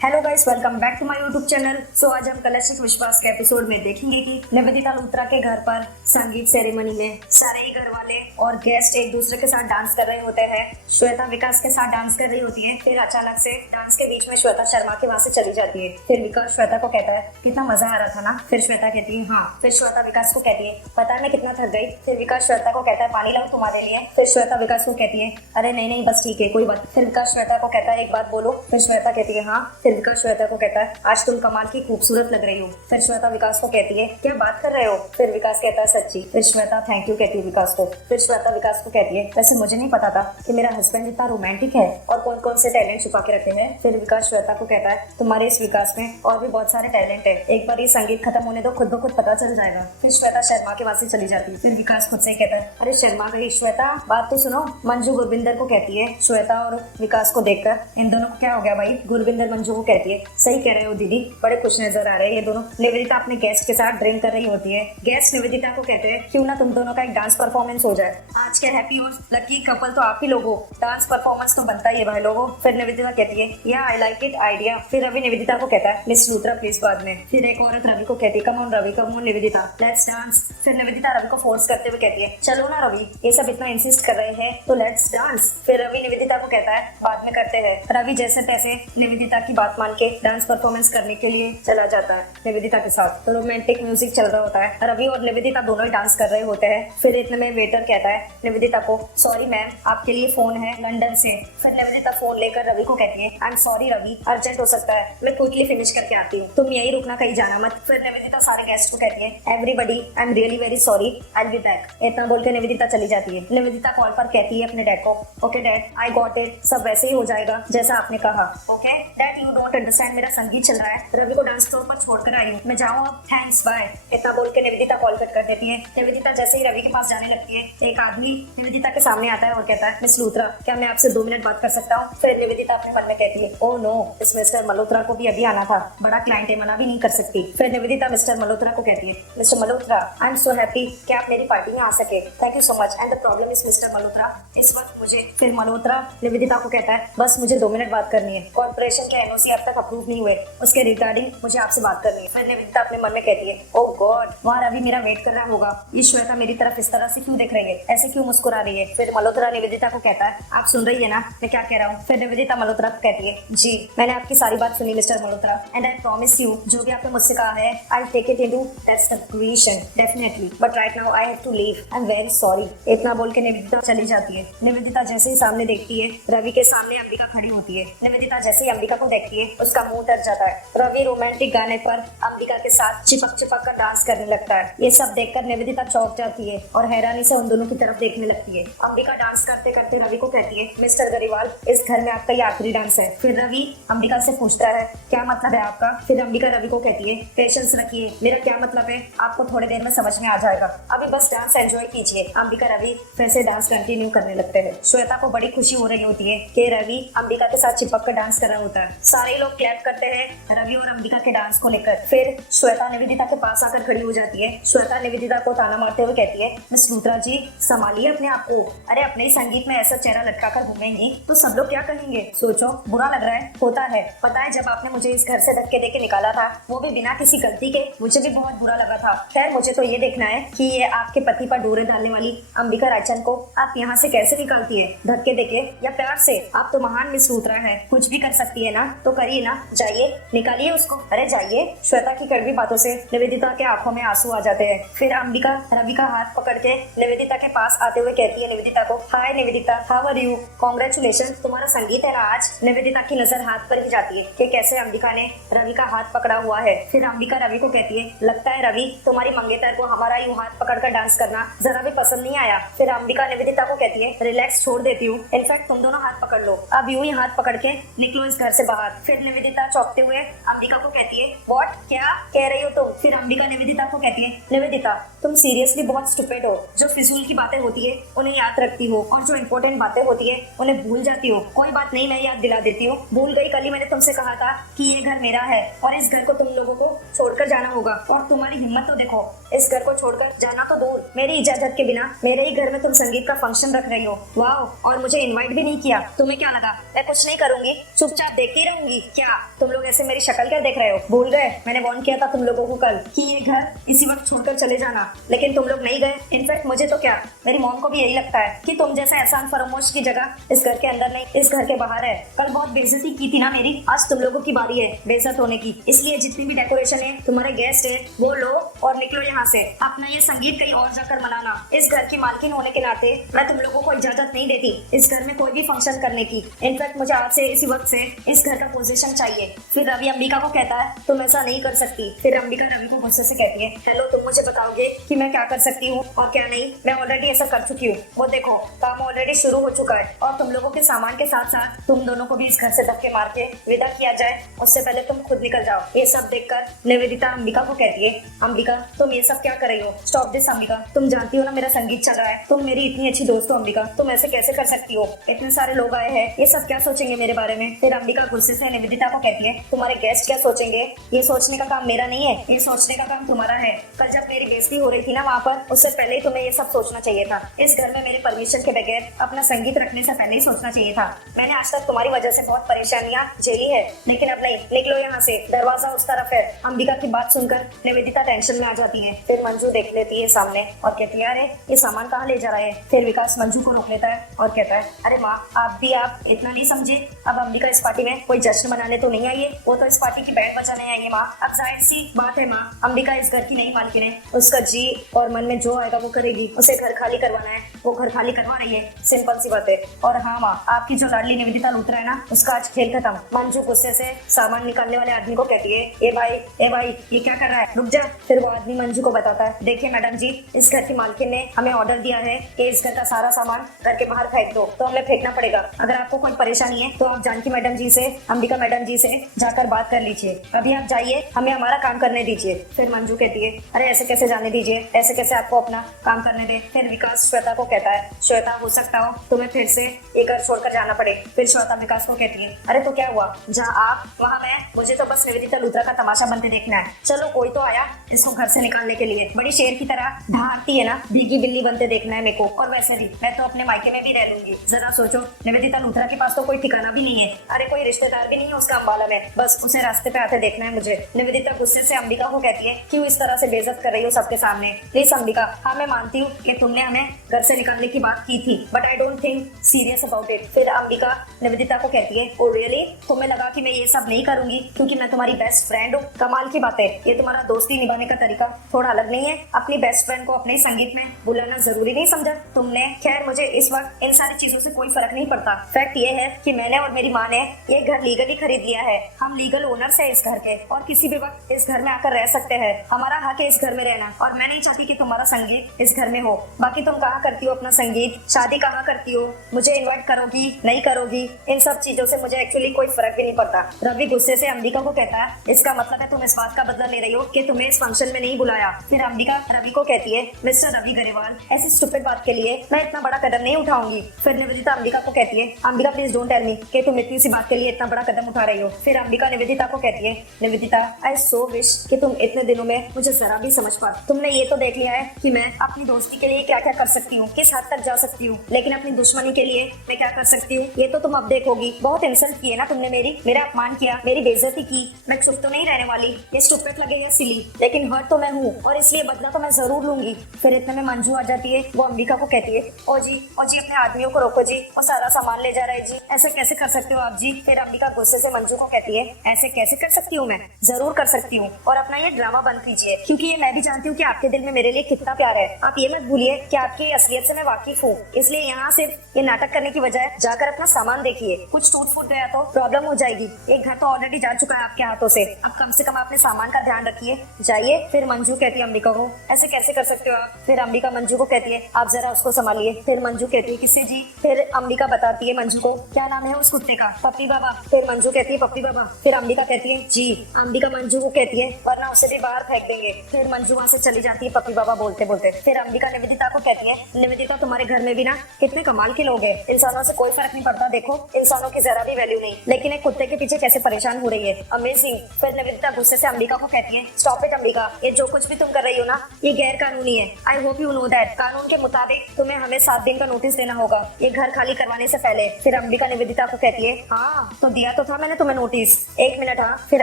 Hello guys, welcome back to my YouTube channel. So आज हम कलशिक विश्वास के एपिसोड में देखेंगे कि निवेदिता लूथरा के घर पर संगीत सेरेमनी में सारे ही घर वाले और गेस्ट एक दूसरे के साथ डांस कर रहे होते हैं। श्वेता विकास के साथ डांस कर रही होती है। फिर अचानक से डांस के बीच में श्वेता शर्मा के वहाँ से चली जाती है। फिर विकास श्वेता को कहता है कितना मजा आ रहा था ना। फिर श्वेता कहती है हाँ। फिर श्वेता विकास को कहती है पता है मैं कितना थक गई। फिर विकास श्वेता को कहता है पानी लाऊं तुम्हारे लिए। फिर श्वेता विकास को कहती है अरे नहीं नहीं बस ठीक है कोई बात। फिर विकास श्वेता को कहता है एक बात बोलो। फिर श्वेता कहती है हाँ। फिर विकास श्वेता को कहता है आज तुम कमाल की खूबसूरत लग रही हो। फिर श्वेता विकास को कहती है क्या बात कर रहे हो। फिर विकास कहता है सच्ची। फिर श्वेता थैंक यू कहती है विकास को। फिर श्वेता विकास को कहती है वैसे मुझे नहीं पता था कि मेरा हस्बैंड इतना रोमांटिक है और कौन कौन से टैलेंट छुपा के रखे हैं। फिर विकास श्वेता को कहता है तुम्हारे इस विकास में और भी बहुत सारे टैलेंट है, एक बार ये संगीत खत्म होने दो खुद ब खुद पता चल जाएगा। फिर श्वेता शर्मा के वहां से चली जाती है। फिर विकास खुद से कहता है अरे शर्मा गई श्वेता बात तो सुनो। मंजू गुरविंदर को कहती है श्वेता और विकास को देखकर इन दोनों को क्या हो गया भाई। गुरविंदर मंजू को कहती है सही कह रहे हो दीदी, बड़े खुश नजर आ रहे हैं ये दोनों। निवेदिता अपने गेस्ट के साथ ड्रिंक कर रही होती है। गेस्ट निवेदिता को कहते हैं क्यों ना तुम दोनों का एक डांस परफॉर्मेंस हो जाए। आज के हैप्पी और लकी कपल तो आप ही लोग हो, डांस परफॉर्मेंस तो बनता ही है भाई लोगों। फिर निवेदिता कहती है या आई लाइक इट आइडिया। फिर रवि निवेदिता को कहता है मिस लूथरा प्लीज बाद में। फिर एक औरत रवि को कहती है come on Ravi come on Nivedita let's dance. फिर निवेदिता रवि को फोर्स करते हुए कहती है चलो ना रवि ये सब इतना इंसिस्ट कर रहे हैं तो लेट्स डांस। फिर रवि निवेदिता को कहता है बाद में करते हैं। रवि जैसे तैसे निवेदिता की बात मान के डांस परफॉर्मेंस करने के लिए चला जाता है निवेदिता के साथ। तो रोमांटिक म्यूजिक चल रहा होता है। रवि और निवेदिता दोनों ही डांस कर रहे होते हैं। फिर इतने में वेटर कहता है निवेदिता को सॉरी मैम आपके लिए फोन है लंदन से। फिर निवेदिता फोन लेकर रवि को कहती है I am sorry Ravi urgent हो सकता है मैं क्विकली फिनिश करके आती हूँ, तुम यही रुकना कहीं जाना मत। फिर निवेदिता सारे गेस्ट को कहती है everybody I am really very sorry I will be back. इतना बोल के निवेदिता चली जाती है। निवेदिता कॉल पर कहती है अपने डैड को okay dad I got it, सब वैसे ही हो जाएगा जैसा आपने कहा। Okay dad you don't understand मेरा संगीत चल रहा है, रवि को डांस फ्लोर पर छोड़कर आई हूँ, मैं जाऊँ अब थैंक्स बाय। इतना बोल के निवेदिता कॉल कट कर देती है। निवेदिता जैसे ही रवि के पास जाने लगती है एक आदमी निवेदिता के सामने आता है और कहता है मिस लूथरा क्या मैं आपसे 2 मिनट बात कर सकता हूँ। फिर निवेदिता अपने मन में कहती है ओह नो इस मिस्टर मल्होत्रा को भी अभी आना था, बड़ा क्लाइंट है मना भी नहीं कर सकती। फिर निवेदिता मिस्टर मल्होत्रा को कहती है mister Malhotra I am so happy कि आप मेरी पार्टी में आ सके, thank you so much and the problem is mister Malhotra इस वक्त मुझे। फिर मल्होत्रा निवेदिता को कहता है बस मुझे 2 मिनट बात करनी है, कॉर्पोरेशन के एनओसी अब तक अप्रूव नहीं हुए उसके रिगार्डिंग मुझे आपसे बात करनी है। फिर निवेदिता अपने मन में कहती है ओह गॉड वहाँ रवि मेरा वेट कर रहा होगा, ये श्वेता मेरी तरफ इस तरह से क्यों देख रही है, ऐसे क्यों मुस्कुरा रही है। फिर मल्होत्रा निवेदिता को कहता है आप सुन रही है ना मैं क्या कह रहा हूँ। फिर निवेदिता मल्होत्रा को कहती है जी मैंने आपकी सारी बात सुनी mister Malhotra and I promise you जो भी आपने मुझसे कहा है I take it into consideration definitely but right now I have to leave I am very sorry. इतना बोल के निवेदिता चली जाती है। निवेदिता जैसे ही सामने देखती है रवि के सामने अंबिका खड़ी होती है। निवेदिता जैसे ही अंबिका को देखती है उसका मुंह डर जाता है। रवि रोमांटिक गाने पर अंबिका के साथ चिपक चिपक कर डांस करने लगता है। ये सब देखकर निवेदिता चौंक जाती है और हैरानी से उन दोनों की तरफ देखने लगती है। अंबिका डांस करते करते रवि को कहती है मिस्टर गरिवाल इस घर में आपका ये आखिरी डांस है। फिर रवि अंबिका से पूछता है क्या मतलब है आपका। फिर अंबिका रवि को कहती है पेशेंस रखिए मेरा क्या मतलब है आपको थोड़ी देर में समझ में आ जाएगा, अभी बस डांस एंजॉय कीजिए। अंबिका रवि फिर से डांस कंटिन्यू करने लगते हैं। श्वेता को बड़ी खुशी हो रही होती है कि रवि अंबिका के साथ चिपक कर डांस कर रहा होता है। सारे लोग क्लैप करते हैं रवि और अंबिका के डांस को लेकर। फिर श्वेता निवेदिता के पास आकर खड़ी हो जाती है। श्वेता निवेदिता को ताना मारते हुए कहती है मिस लूथरा जी संभालिए अपने आप को, अरे अपने ही संगीत में ऐसा चेहरा लटका कर घूमेंगी तो सब लोग क्या कहेंगे, सोचो बुरा लग रहा है। होता है पता है जब आपने मुझे इस घर से धक्के देके निकाला था वो भी बिना किसी गलती के, मुझे भी बहुत बुरा लगा था। खैर मुझे तो ये देखना है कि ये आपके पति पर डोरे डालने वाली अंबिका रायचंद को आप यहाँ से कैसे निकालती है, धक्के देके या प्यार से। आप तो महान मिस लूथरा है, कुछ भी कर सकती है ना तो करिए ना, जाइए निकालिए उसको, अरे जाइए। श्वेता की कड़वी बातों से निवेदिता के आंखों में आंसू आ जाते हैं। फिर अंबिका रवि का हाथ पकड़ के निवेदिता के पास आते हुए कहती है निवेदिता को hi Nivedita how are you, congratulation तुम्हारा संगीत है ना आज। निवेदिता की नजर हाथ पर ही जाती है कि कैसे अंबिका ने रवि का हाथ पकड़ा हुआ है। फिर अंबिका रवि को कहती है लगता है रवि तुम्हारी मंगेतर को हमारा यूं हाथ पकड़कर डांस करना जरा भी पसंद नहीं आया। फिर अंबिका निवेदिता को कहती है रिलैक्स छोड़ देती हूँ, इनफैक्ट तुम दोनों हाथ पकड़ लो, अब यूं ही हाथ पकड़ के निकलो इस घर से बाहर। फिर निवेदिता चौंकते हुए अंबिका को कहती है व्हाट क्या कह रही हो तुम। फिर अंबिका निवेदिता को कहती है निवेदिता तुम सीरियसली बहुत स्टूपिड हो, जो फिजूल की बातें होती है उन्हें याद रखती हो और जो इम्पोर्टेंट बातें होती है उन्हें भूल जाती हो। कोई बात नहीं मैं याद दिला देती हूँ, भूल गई कल ही मैंने तुमसे कहा था कि ये घर मेरा है और इस घर को तुम लोगों को छोड़कर जाना होगा। और तुम्हारी हिम्मत तो देखो, इस घर को छोड़कर जाना तो दूर मेरी इजाजत के बिना मेरे ही घर में तुम संगीत का फंक्शन रख रही हो। वाह, और मुझे इनवाइट भी नहीं किया। तुम्हें क्या लगा मैं कुछ नहीं करूंगी, चुपचाप देखती रहूंगी। दूंगी। क्या तुम लोग ऐसे मेरी शक्ल क्या देख रहे हो? भूल गए मैंने वार्न किया था तुम लोगों को कल कि ये घर इसी वक्त छोड़कर चले जाना, लेकिन तुम लोग नहीं गए। इनफैक्ट मुझे तो क्या, मेरी मॉम को भी यही लगता है कि तुम जैसा एहसान फरामोश की जगह इस घर के अंदर नहीं, इस घर के बाहर है। कल बहुत बेइज्जती की थी ना मेरी, आज तुम लोगों की बारी है बेइज्जत होने की। इसलिए जितनी भी डेकोरेशन है, तुम्हारे गेस्ट है, वो लो और निकलो यहाँ से। अपना ये संगीत कहीं और जाकर मनाना। इस घर की मालकिन होने के नाते मैं तुम लोगों को इजाजत नहीं देती इस घर में कोई भी फंक्शन करने की। इनफैक्ट मुझे आज से इसी वक्त से इस घर का पोजीशन चाहिए। फिर रवि अंबिका को कहता है तुम ऐसा नहीं कर सकती। फिर अंबिका रवि को गुस्से से कहती है हेलो, तुम मुझे बताओगे कि मैं क्या कर सकती हूँ और क्या नहीं? मैं ऑलरेडी ऐसा कर चुकी हूँ। वो देखो काम ऑलरेडी शुरू हो चुका है और तुम लोगों के सामान के साथ साथ तुम दोनों को भी इस घर से धक्के मार के विदा किया जाए, उससे पहले तुम खुद निकल जाओ। ये सब देखकर निवेदिता अंबिका को कहती है अंबिका तुम ये सब क्या कर रही हो? स्टॉप दिस अंबिका, तुम जानती हो ना मेरा संगीत चल रहा है, तुम मेरी इतनी अच्छी दोस्त हो अंबिका, तुम ऐसे कैसे कर सकती हो? इतने सारे लोग आए हैं, ये सब क्या सोचेंगे मेरे बारे में? फिर अंबिका गुस्से से निवेदिता को कहती है तुम्हारे गेस्ट क्या सोचेंगे, ये सोचने का काम मेरा नहीं है, ये सोचने का काम तुम्हारा है। कल जब मेरी बेइज्जती हो रही थी ना वहाँ पर, उससे पहले ही तुम्हें ये सब सोचना चाहिए था। इस घर में मेरे परमिशन के बगैर अपना संगीत रखने से पहले ही सोचना चाहिए था। मैंने आज तक तुम्हारी वजह से बहुत परेशानियां झेली है, लेकिन अब नहीं, निकलो यहाँ से, दरवाजा उस तरफ है। अंबिका की बात सुनकर निवेदिता टेंशन में आ जाती है। फिर मंजू देख लेती है सामने और कहती है अरे ये सामान कहाँ ले जा रहा है? फिर विकास मंजू को रोक लेता है और कहता है अरे माँ आप इतना नहीं समझे, अब अंबिका इस पार्टी में कोई जश्न मनाने तो नहीं आई है, वो तो इस पार्टी की बैंड बजाने आई है माँ। अब जाहिर सी बात है माँ, अंबिका इस घर की नई मालकिन है, उसका जी और मन में जो आएगा वो करेगी। उसे घर खाली करवाना है, वो घर खाली करवा रही है, सिंपल सी बात है। और हाँ माँ, आपकी जो लाडली निवेदिता लूथरा है ना, उसका आज खेल खत्म। मंजू गुस्से से सामान निकालने वाले आदमी को कहती है ए भाई ये क्या कर रहा है, रुक जा। फिर वो आदमी मंजू को बताता है देखिए मैडम जी, इस घर की मालकिन ने हमें ऑर्डर दिया है कि इस घर का सारा सामान घर के बाहर फेंक दो, तो हमें फेंकना पड़ेगा। अगर आपको कोई परेशानी है तो आप जानकी मैडम जी से, अंबिका मैडम जी से जाकर बात कर लीजिए। अभी आप जाइए, हमें हमारा काम करने दीजिए। फिर मंजू कहती है अरे ऐसे कैसे जाने दीजिए, ऐसे कैसे आपको अपना काम करने दे। फिर विकास श्वेता को कहता है श्वेता हो सकता हो तुम्हें फिर से ये घर छोड़कर जाना पड़े। फिर श्वेता विकास को कहती है अरे तो क्या हुआ, जहाँ आप वहाँ मैं, मुझे तो बस निवेदिता लूथरा का तमाशा बनते देखना है। चलो कोई तो आया इसको घर से निकालने के लिए, बड़ी शेर की तरह ढांकती है ना, भीगी बिल्ली बनते देखना है मेरे को। और वैसे भी मैं तो अपने मायके में भी रह लूंगी। जरा सोचो, निवेदिता लूथरा के पास तो कोई ठिकाना भी नहीं है, अरे कोई रिश्तेदार भी नहीं है उसका अम्बाला में, बस उसे रास्ते पे आते देखना है मुझे। निवेदिता गुस्से से अंबिका को कहती है क्यों इस तरह से बेइज्जत कर रही हो सबके सामने? प्लीज अंबिका, हाँ मैं मानती हूँ कि तुमने हमें घर से निकालने की बात की थी, but I don't think serious about it. फिर अंबिका निवेदिता को कहती है ओ रियली, तुम्हें लगा कि मैं ये सब नहीं करूंगी क्योंकि मैं तुम्हारी बेस्ट फ्रेंड हूँ? कमाल की बात है, ये तुम्हारा दोस्ती निभाने का तरीका थोड़ा अलग नहीं है? अपनी बेस्ट फ्रेंड को अपने संगीत में बुलाना जरूरी नहीं समझा तुमने? खैर मुझे इस वक्त इन सारी चीजों से कोई फर्क नहीं पड़ता। फैक्ट ये है कि मैंने और मेरी माँ ने ये घर लीगली खरीद लिया है, हम लीगल ओनर्स है इस घर के और किसी भी वक्त इस घर में आकर रह सकते हैं। हमारा हक है इस घर में रहना और मैं नहीं चाहती कि तुम्हारा संगीत इस घर में हो। बाकी तुम कहाँ करती हो अपना संगीत, शादी कहाँ करती हो, मुझे इन्वाइट करोगी नहीं करोगी, इन सब चीजों से मुझे एक्चुअली कोई फर्क भी नहीं पड़ता। रवि गुस्से से अंबिका को कहता है इसका मतलब है तुम इस बात का बदला ले रही हो कि तुम्हें इस फंक्शन में नहीं बुलाया। फिर अंबिका रवि को कहती है मिस्टर रवि गरेवाल, ऐसी स्टूपिड बात के लिए मैं इतना बड़ा कदम नहीं उठाऊंगी। फिर निवेदिता अंबिका को कहती है Ambika please don't tell me कि तुम इतनी सी बात के लिए इतना बड़ा कदम उठा रही हो। फिर अंबिका निवेदिता को कहती है निवेदिता आई सो विश कि तुम इतने दिनों में मुझे जरा भी समझ पा। तुमने ये तो देख लिया है कि मैं अपनी दोस्ती के लिए क्या क्या कर सकती हूँ, किस हद तक जा सकती हूँ, लेकिन अपनी दुश्मनी के लिए मैं क्या कर सकती हूँ ये तो तुम अब देखोगी। बहुत इंसल्ट की है ना तुमने मेरा अपमान किया, मेरी बेइज्जती की, मैं चुप तो नहीं रहने वाली। ये स्टूपिड लगे या सिली, लेकिन हर्ट तो मैं हूँ और इसलिए बदला तो मैं जरूर लूंगी। फिर इतने में मंजू आ जाती है, वो अंबिका को कहती है ओ जी अपने आदमियों को रोको जी, और सारा सामान ले जा रहा है जी, ऐसे कैसे कर सकते हो आप जी। फिर अंबिका गुस्से से मंजू को कहती है ऐसे कैसे कर सकती हूँ मैं, जरूर कर सकती हूँ, और अपना ये ड्रामा बंद कीजिए क्योंकि ये मैं भी जानती हूँ कि आपके दिल में मेरे लिए कितना प्यार है। आप ये मत भूलिए कि आपकी असलियत से मैं वाकिफ हूँ, इसलिए यहाँ सिर्फ ये नाटक करने की बजाय जाकर अपना सामान देखिए। कुछ टूट फूट गया तो प्रॉब्लम हो जाएगी, एक घर तो ऑलरेडी जा चुका है आपके हाथों से, अब कम से कम अपने सामान का ध्यान रखिए, जाइए। फिर मंजू कहती है अंबिका को ऐसे कैसे कर सकते हो आप। फिर अंबिका मंजू को कहती है आप जरा उसको संभालिए। फिर मंजू कहती है किससे जी। फिर अंबिका बताती है मंजू को क्या नाम है उस कुत्ते का, पप्पी बाबा। फिर मंजू कहती है पप्पी बाबा। फिर अंबिका कहती है जी। अंबिका मंजू को कहती है वरना उसे भी बाहर फेंक देंगे। फिर मंजू वहाँ से चली जाती है पप्पी बाबा बोलते बोलते। फिर अंबिका निवेदिता को कहती है निवेदिता तुम्हारे घर में भी ना कितने कमाल के लोग हैं, इंसानों से कोई फर्क नहीं पड़ता, देखो इंसानों की जरा भी वैल्यू नहीं, लेकिन एक कुत्ते के पीछे कैसे परेशान हो रही है, अमेजिंग। फिर निवेदिता गुस्से से अंबिका को कहती है स्टॉप इट अंबिका, ये जो कुछ भी तुम कर रही हो ना ये गैर कानूनी है। I hope you know that, कानून के मुताबिक तुम्हें हमें 7 दिन का नोटिस देना होगा ये घर खाली करवाने से पहले। फिर अंबिका निवेदिता को कहती है हाँ तो दिया तो था मैंने तुम्हें नोटिस। 1 मिनट। हाँ। फिर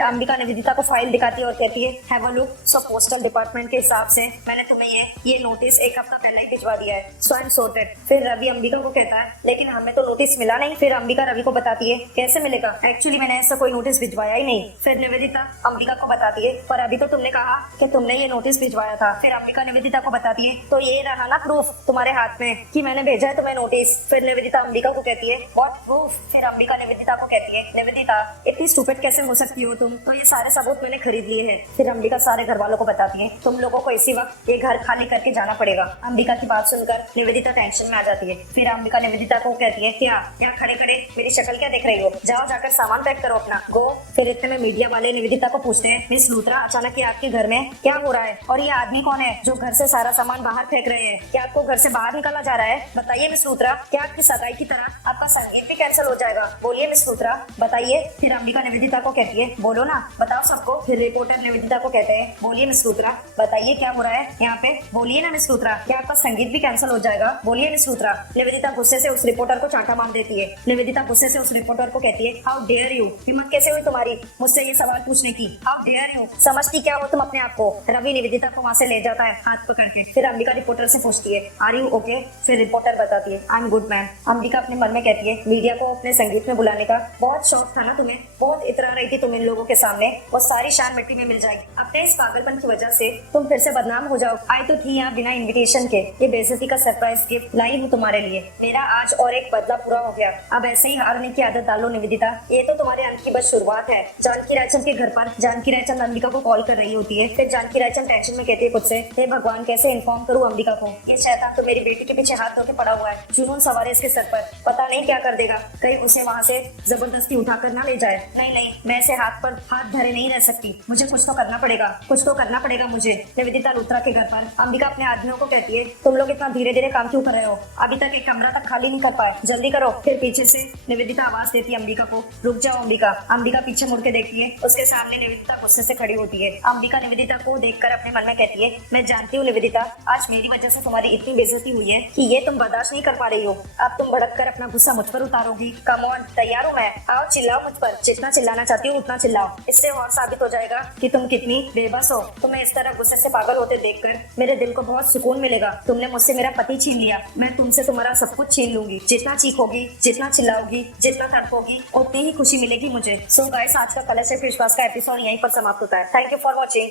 अंबिका निवेदिता को फाइल दिखाती है और कहती है have a look. So postal department के हिसाब से मैंने तुम्हें ये नोटिस 1 हफ्ता पहले ही भिजवा दिया है। सो आई एम सॉर्टेड। फिर रवि अंबिका को कहता है लेकिन हमें तो नोटिस मिला नहीं। फिर अंबिका रवि को बताती है कैसे मिलेगा, एक्चुअली मैंने ऐसा कोई नोटिस भिजवाया ही नहीं। फिर निवेदिता अंबिका को बताती है पर अभी तो तुमने कहा कि तुमने ये नोटिस भिजवाया था। फिर अंबिका निवेदिता को बताती है तो ये रहा ना प्रूफ तुम्हारे हाथ में कि मैंने भेजा है तुम्हें नोटिस। फिर निवेदिता अंबिका को कहती है व्हाट प्रूफ। फिर अंबिका निवेदिता को कहती है निवेदिता इतनी स्टूपिड कैसे हो सकती हो तुम, तो ये सारे सबूत मैंने खरीद लिए हैं। फिर अंबिका सारे घर वालों को बताती है तुम लोगों को इसी वक्त ये घर खाली करके जाना पड़ेगा। अंबिका की बात सुनकर निवेदिता टेंशन में आ जाती है। फिर अंबिका निवेदिता को कहती है क्या यहाँ खड़े खड़े मेरी शक्ल क्या देख रही हो, जाओ जाकर सामान पैक करो अपना, गो। फिर इतने में मीडिया वाले निवेदिता को पूछते हैं मिस लूथरा अचानक ये आपके घर में क्या हो रहा है और ये आदमी कौन है जो घर से सारा सामान बाहर फेंक रहे हैं, क्या आपको घर से बाहर निकाला जा रहा है, बताइए मिस लूथरा, क्या आपकी सगाई की तरह आपका संगीत भी कैंसिल हो जाएगा, बोलिए मिस लूथरा बताइए। फिर अंबिका निवेदिता को कहती है बोलो ना बताओ सबको। फिर रिपोर्टर निवेदिता को कहते हैं बोलिए मिस लूथरा बताइए क्या हो रहा है यहाँ पे, बोलिए ना मिस लूथरा, क्या आपका संगीत भी कैंसिल हो जाएगा, बोलिए मिस लूथरा। निवेदिता गुस्से से उस रिपोर्टर को चांटा मार देती है। निवेदिता गुस्से से उस रिपोर्टर को कहती है हाउ डेयर यू, हिम्मत कैसे हुई तुम्हारी मुझसे ये सवाल पूछने की, हाउ डेयर यू, समझती क्या हो तुम अपने आप को। रवि निवेदिता को वहाँ से ले जाता है हाथ पकड़ के। फिर अंबिका रिपोर्टर से पूछती है आर यू ओके। फिर रिपोर्टर बताती है I am good ma'am. Ambika अपने मन में कहती है मीडिया को अपने संगीत में बुलाने का बहुत शौक था ना तुम्हें, बहुत इतरा रही थी तुम इन लोगों के सामने, वो सारी शान मिट्टी में मिल जाएगी। अपने इस पागलपन की वजह से तुम फिर से बदनाम हो जाओ। आई तो थी यहाँ बिना इन्विटेशन के, ये बेइज्जती का सरप्राइज गिफ्ट लाई हूँ तुम्हारे लिए। मेरा आज और एक बदला पूरा हो गया, अब ऐसे ही हारने की आदत डालो निवेदिता, ये तो तुम्हारे अंत की बस शुरुआत है। जानकी रायचंद के घर पर जानकी रायचंद अंबिका को कॉल कर रही होती है। फिर जानकी रायचंद टेंशन में कहती है खुद से हे भगवान कैसे इन्फॉर्म करूँ अंबिका को, ये शैतान तो मेरी बेटी के पीछे हाथ धो के पड़ा हुआ है, जुनून सवार है इसके सर पर, पता नहीं क्या कर देगा, कहीं उसे वहाँ से जबरदस्ती उठाकर ना ले जाए। नहीं नहीं मैं ऐसे हाथ पर हाथ धरे नहीं रह सकती, मुझे कुछ तो करना पड़ेगा, कुछ तो करना पड़ेगा मुझे। निवेदिता लूथरा के घर पर अंबिका अपने आदमियों को कहती है तुम लोग इतना धीरे धीरे काम क्यों कर रहे हो, अभी तक एक कमरा तक खाली नहीं कर पाए, जल्दी करो। फिर पीछे से निवेदिता आवाज देती है अंबिका को रुक जाओ अंबिका। अंबिका पीछे मुड़ के देखती है, उसके सामने निवेदिता गुस्से से खड़ी होती है। अंबिका निवेदिता को देखकर अपने मन में कहती है मैं जानती हूँ निवेदिता आज मेरी वजह से तुम्हारी इतनी बेइज्जती हुई है कि ये तुम बर्दाश्त नहीं कर पा रही हो, अब तुम भड़क कर अपना गुस्सा मुझ पर उतारोगी। कम ऑन तैयार हूँ मैं, आओ चिल्लाओ मुझ पर, जितना चिल्लाना चाहती हूँ उतना चिल्लाओ, इससे और साबित हो जाएगा कि तुम कितनी बेबस हो। तुम्हें इस तरह गुस्से से पागल होते देखकर मेरे दिल को बहुत सुकून मिलेगा। तुमने मुझसे मेरा पति छीन लिया, मैं तुमसे तुम्हारा सब कुछ छीन लूंगी। जितना चीखोगी, जितना चिल्लाओगी, जितना तड़पोगी उतनी ही खुशी मिलेगी मुझे। सो गाइस आज का कलश विश्वास का एपिसोड यहीं पर समाप्त होता है। Thank you for watching.